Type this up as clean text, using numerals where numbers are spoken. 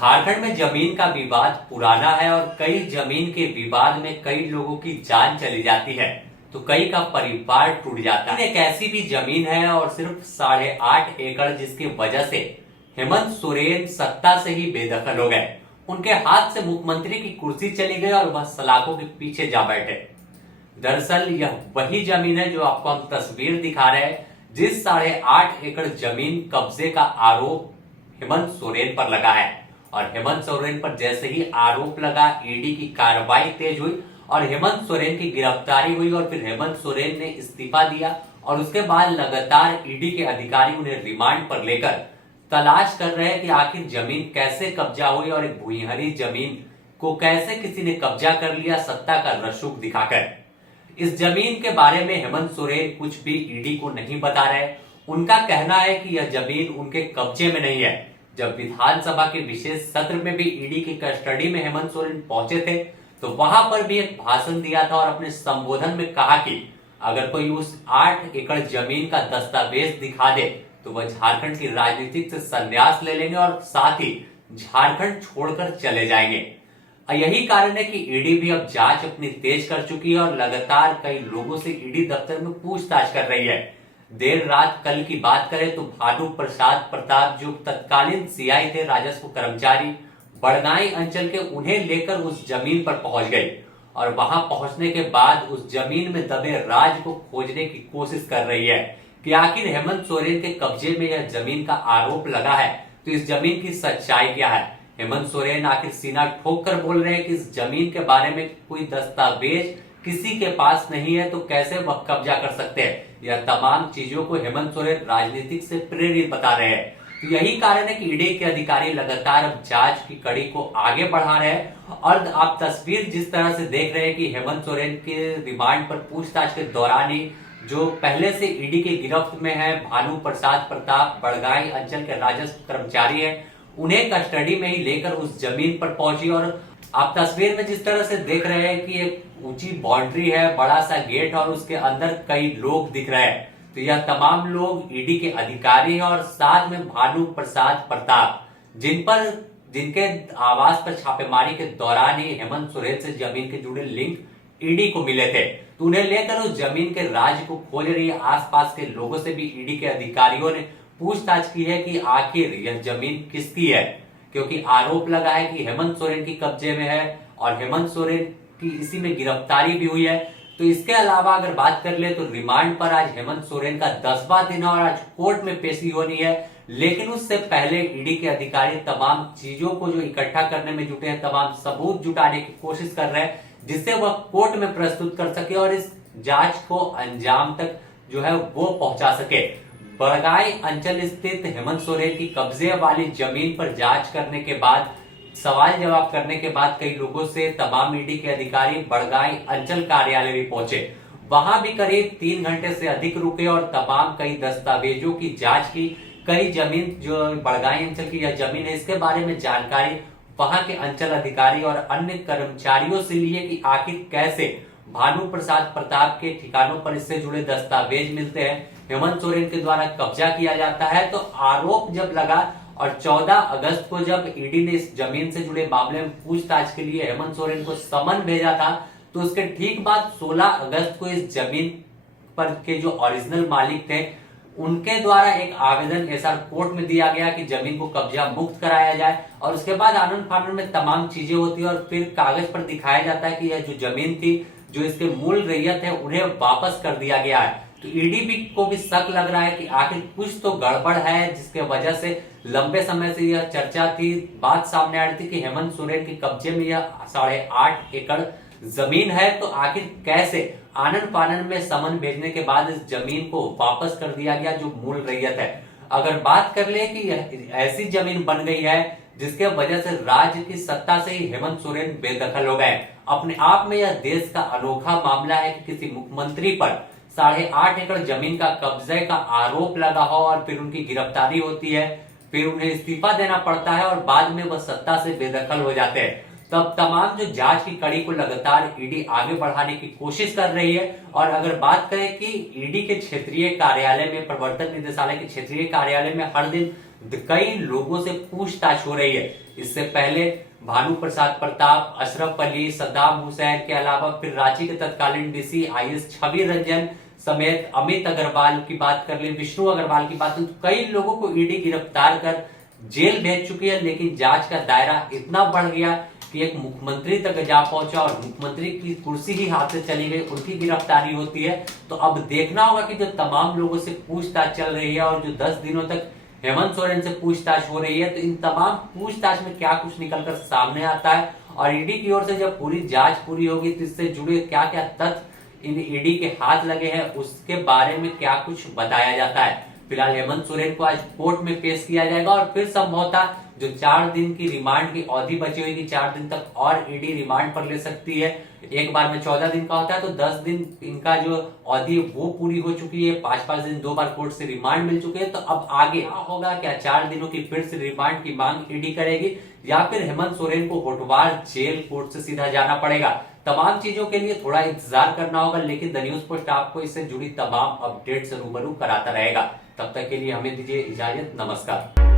झारखंड में जमीन का विवाद पुराना है और कई जमीन के विवाद में कई लोगों की जान चली जाती है तो कई का परिवार टूट जाता है। एक ऐसी भी जमीन है और सिर्फ 8.5 एकड़ जिसकी वजह से हेमंत सोरेन सत्ता से ही बेदखल हो गए। उनके हाथ से मुख्यमंत्री की कुर्सी चली गई और वह सलाखों के पीछे जा बैठे। दरअसल यह वही जमीन है जो आपको हम तस्वीर दिखा रहे हैं, जिस 8.5 एकड़ जमीन कब्जे का आरोप हेमंत सोरेन पर लगा है। और हेमंत सोरेन पर जैसे ही आरोप लगा, ईडी की कार्रवाई तेज हुई और हेमंत सोरेन की गिरफ्तारी हुई और फिर हेमंत सोरेन ने इस्तीफा दिया और उसके बाद लगातार ईडी के अधिकारी उन्हें रिमांड पर लेकर तलाश कर रहे हैं कि आखिर जमीन कैसे कब्जा हुई और एक भूइंहरी जमीन को कैसे किसी ने कब्जा कर लिया सत्ता का रसूख दिखाकर। इस जमीन के बारे में हेमंत सोरेन कुछ भी ईडी को नहीं बता रहे। उनका कहना है कि यह जमीन उनके कब्जे में नहीं है। जब विधानसभा के विशेष सत्र में भी ईडी की कस्टडी में हेमंत सोरेन पहुंचे थे तो वहां पर भी एक भाषण दिया था और अपने संबोधन में कहा कि अगर कोई उस 8 एकड़ जमीन का दस्तावेज दिखा दे तो वह झारखंड की राजनीति से संन्यास ले लेंगे और साथ ही झारखंड छोड़कर चले जाएंगे। यही कारण है कि ईडी भी अब जांच अपनी तेज कर चुकी है और लगातार कई लोगों से ईडी दफ्तर में पूछताछ कर रही है। देर रात कल की बात करें तो भानु प्रसाद प्रताप जो तत्कालीन सीआई थे, राजस्व कर्मचारी बड़गाई अंचल के, उन्हें लेकर उस जमीन पर पहुंच गई और वहां पहुंचने के बाद उस जमीन में दबे राज को खोजने की कोशिश कर रही है कि आखिर हेमंत सोरेन के कब्जे में यह जमीन का आरोप लगा है तो इस जमीन की सच्चाई क्या है। हेमंत सोरेन आखिर सीना ठोक कर बोल रहे हैं कि इस जमीन के बारे में कोई दस्तावेज किसी के पास नहीं है तो कैसे वह कब्जा कर सकते हैं। यह तमाम चीजों को हेमंत सोरेन राजनीतिक से प्रेरित बता रहे हैं। तो यही कारण है कि ईडी के अधिकारी लगातार अब जांच की कड़ी को आगे बढ़ा रहे हैं और आप तस्वीर जिस तरह से देख रहे हैं कि हेमंत सोरेन के रिमांड पर पूछताछ के दौरान ही जो पहले से ईडी के गिरफ्त में है भानु प्रसाद प्रताप बड़गाई अंचल के राजस्व कर्मचारी है, उन्हें कस्टडी में ही लेकर उस जमीन पर पहुंची। और आप तस्वीर में जिस तरह से देख रहे हैं कि एक ऊंची बाउंड्री है, बड़ा सा गेट और उसके अंदर कई लोग दिख रहे हैं। तो यह तमाम लोग ईडी के अधिकारी हैं और साथ में भानु प्रसाद प्रताप जिनके आवास पर छापेमारी के दौरान ही हेमंत सोरेन से जमीन के जुड़े लिंक ईडी को मिले थे तो उन्हें लेकर उस जमीन के राज को खोज रही है। आसपास के लोगों से भी ईडी के अधिकारियों ने पूछताछ की है कि आखिर यह जमीन किसकी है, क्योंकि आरोप लगा है कि हेमंत सोरेन की कब्जे में है और हेमंत सोरेन की इसी में गिरफ्तारी भी हुई है। तो इसके अलावा अगर बात कर ले तो रिमांड पर आज हेमंत सोरेन का 10वां दिन है और आज कोर्ट में पेशी होनी है। लेकिन उससे पहले ईडी के अधिकारी तमाम चीजों को जो इकट्ठा करने में जुटे हैं, तमाम सबूत जुटाने की कोशिश कर रहे हैं जिससे वह कोर्ट में प्रस्तुत कर सके और इस जांच को अंजाम तक जो है वो पहुंचा सके। बड़गाई अंचल स्थित हेमंत सोरेन की कब्जे वाली जमीन पर जांच करने के बाद, सवाल जवाब करने के बाद कई लोगों से तमाम ईडी के अधिकारी बड़गाई अंचल कार्यालय भी पहुंचे। वहां भी करीब 3 घंटे से अधिक रुके और तमाम कई दस्तावेजों की जांच की। कई जमीन जो बड़गाई अंचल की यह जमीन है इसके बारे में जानकारी वहां के अंचल अधिकारी और अन्य कर्मचारियों से लिए कि आखिर कैसे भानु प्रसाद प्रताप के ठिकानों पर इससे जुड़े दस्तावेज मिलते हैं, हेमंत सोरेन के द्वारा कब्जा किया जाता है। तो आरोप जब लगा और 14 अगस्त को जब ईडी ने इस जमीन से जुड़े मामले में पूछताछ के लिए हेमंत सोरेन को समन भेजा था तो उसके ठीक बाद 16 अगस्त को इस जमीन पर के जो ओरिजिनल मालिक थे उनके द्वारा एक आवेदन एसआर कोर्ट में दिया गया कि जमीन को कब्जा मुक्त कराया जाए। और उसके बाद आनंद फानन में तमाम चीजें होती है और फिर कागज पर दिखाया जाता है कि यह जो जमीन थी जो इसके मूल रैयत है उन्हें वापस कर दिया गया है। तो ईडी को भी शक लग रहा है कि आखिर कुछ तो गड़बड़ है जिसके वजह से लंबे समय से यह चर्चा थी, बात सामने आ रही थी कि हेमंत सोरेन के कब्जे में यह 8.5 एकड़ जमीन है तो आखिर कैसे आनन फानन में समन भेजने के बाद इस जमीन को वापस कर दिया गया जो मूल रैयत है। अगर बात कर ले कि ऐसी जमीन बन गई है जिसके वजह से राज्य की सत्ता से ही हेमंत सोरेन बेदखल हो गए, अपने आप में यह देश का अनोखा मामला है कि किसी मुख्यमंत्री पर 8.5 एकड़ जमीन का कब्जे का आरोप लगा हो और फिर उनकी गिरफ्तारी होती है, फिर उन्हें इस्तीफा देना पड़ता है और बाद में वह सत्ता से बेदखल हो जाते हैं। तब तमाम जो जांच की कड़ी को लगातार ईडी आगे बढ़ाने की कोशिश कर रही है। और अगर बात करें कि ईडी के क्षेत्रीय कार्यालय में, प्रवर्तन निदेशालय के क्षेत्रीय कार्यालय में हर दिन कई लोगों से पूछताछ हो रही है। इससे पहले भानु प्रसाद प्रताप, अशरफ अली, सद्दाम हुसैन के अलावा फिर रांची के तत्कालीन डीसी आईएएस छवि रंजन समेत अमित अग्रवाल की बात कर ले, विष्णु अग्रवाल की बात, तो कई लोगों को ईडी गिरफ्तार कर जेल भेज चुकी है। लेकिन जांच का दायरा इतना बढ़ गया कि एक मुख्यमंत्री तक जा पहुंचा और मुख्यमंत्री की कुर्सी ही हाथ से चली गई, उनकी गिरफ्तारी होती है। तो अब देखना होगा कि जो तमाम लोगों से पूछताछ चल रही है और जो 10 दिनों तक हेमंत सोरेन से पूछताछ हो रही है, तो इन तमाम पूछताछ में क्या कुछ निकलकर सामने आता है और ईडी की ओर से जब पूरी जांच पूरी होगी तो इससे जुड़े क्या क्या तथ्य इन ईडी के हाथ लगे हैं उसके बारे में क्या कुछ बताया जाता है। फिलहाल हेमंत सोरेन को आज कोर्ट में पेश किया जाएगा और फिर संभवतः जो 4 दिन की रिमांड की अवधि बची हुई, 4 दिन तक और ईडी रिमांड पर ले सकती है। एक बार में 14 दिन का होता है, तो 10 दिन इनका जो अवधि वो पूरी हो चुकी है। 5-5 दिन 2 बार कोर्ट से रिमांड मिल चुके हैं। तो अब आगे क्या होगा? क्या 4 दिनों की फिर से रिमांड की मांग ईडी करेगी या फिर हेमंत सोरेन को होटवार जेल कोर्ट से सीधा जाना पड़ेगा? तमाम चीजों के लिए थोड़ा इंतजार करना होगा, लेकिन द न्यूज पोस्ट आपको इससे जुड़ी तमाम अपडेट से रूबरू कराता रहेगा। तब तक के लिए हमें दीजिए इजाजत। नमस्कार।